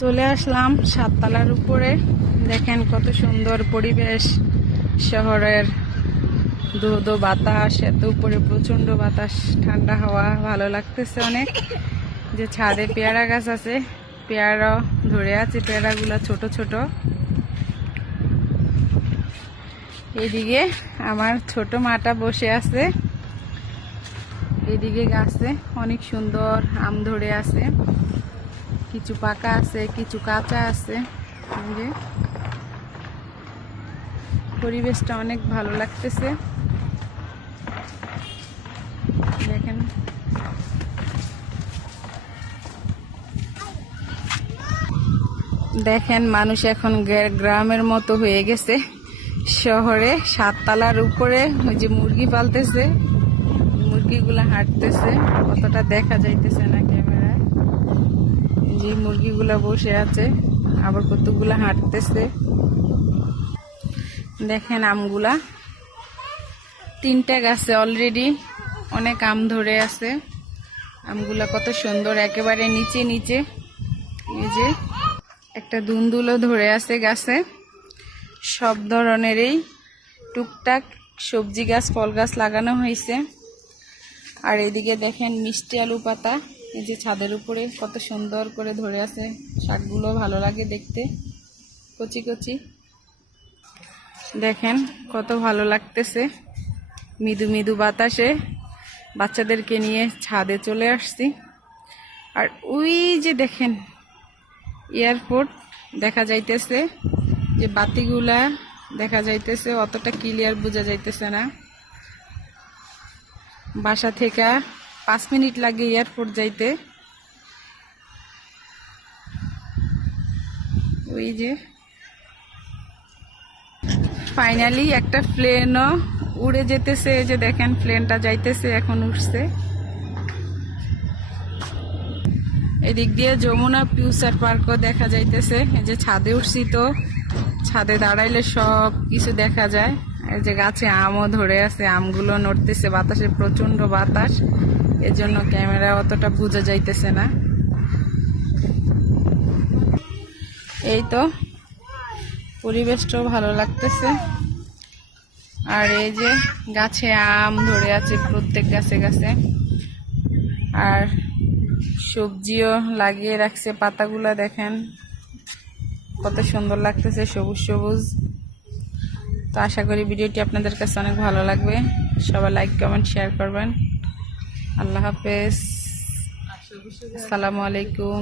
চলে আসলাম সাততলার উপরে। দেখেন কত সুন্দর পরিবেশ, শহরের দো দো বাতাস, এত উপরে প্রচন্ড বাতাস, ঠান্ডা হাওয়া, ভালো লাগতেছে অনেক। যে ছাদে পেয়ারা গাছ আছে, পেয়ারা ধরে আছে, পেয়ারাগুলো ছোট ছোট। এদিকে আমার ছোট মাটা বসে আছে, এদিকে গাছে অনেক সুন্দর আম ধরে আছে, কিছু পাকা আছে কিছু কাঁচা আছে। পরিবেশটা অনেক ভালো লাগতেছে। দেখেন দেখেন মানুষ এখন গ্রামের মতো হয়ে গেছে। শহরে সাততলার উপরে ওই যে মুরগি পালতেছে, মুরগিগুলা হাঁটতেছে, অতটা দেখা যাইতেছে না ক্যামেরায়। যে মুরগিগুলা বসে আছে, আবার কতগুলা হাঁটতেছে। দেখেন আমগুলা, 3টে গাছে অলরেডি অনেক আম ধরে আছে। আমগুলা কত সুন্দর, একেবারে নিচে নিচে। এই যে একটা দুন্দুলও ধরে আছে গাছে। সব ধরনেরই টুকটাক সবজি গাছ, ফল গাছ লাগানো হয়েছে। আর এদিকে দেখেন মিষ্টি আলু পাতা, এই যে ছাদের উপরে কত সুন্দর করে ধরে আছে। শাকগুলো ভালো লাগে দেখতে, কচি কচি। দেখেন কত ভালো লাগতেছে, মৃদু মৃদু বাতাসে। বাচ্চাদেরকে নিয়ে ছাদে চলে আসছি। আর ওই যে দেখেন এয়ারপোর্ট দেখা যাইতেছে, যে বাতিগুলা দেখা যাইতেছে, অতটা ক্লিয়ার বোঝা যাইতেছে না। বাসা থেকে 5 মিনিট লাগে এয়ারপোর্ট যাইতে। ওই যে ফাইনালি একটা প্লেনও উড়ে যেতেছে। এই যে দেখেন প্লেনটা যাইতেছে, এখন উঠছে। এদিক দিয়ে যমুনা ফিউচার পার্কও দেখা যাইতেছে। এই যে ছাদে উঠছি, তো ছাদে দাঁড়াইলে সব কিছু দেখা যায়। এই যে গাছে আমও ধরে আছে, আমগুলো নড়তেছে বাতাসে, প্রচন্ড বাতাস, এজন্য ক্যামেরা অতটা বোঝা যাইতেছে না। এই তো পরিবেশটাও ভালো লাগতেছে। আর এই যে গাছে আম ধরে আছে প্রত্যেক গাছে গাছে। আর সবজিও লাগিয়ে রাখছে, পাতাগুলা দেখেন কত সুন্দর লাগতেছে, সবুজ সবুজ। তো আশা করি ভিডিওটি আপনাদের কাছে অনেক ভালো লাগবে। সবাই লাইক কমেন্ট শেয়ার করবেন। আল্লাহ হাফেজ, আসসালামু আলাইকুম।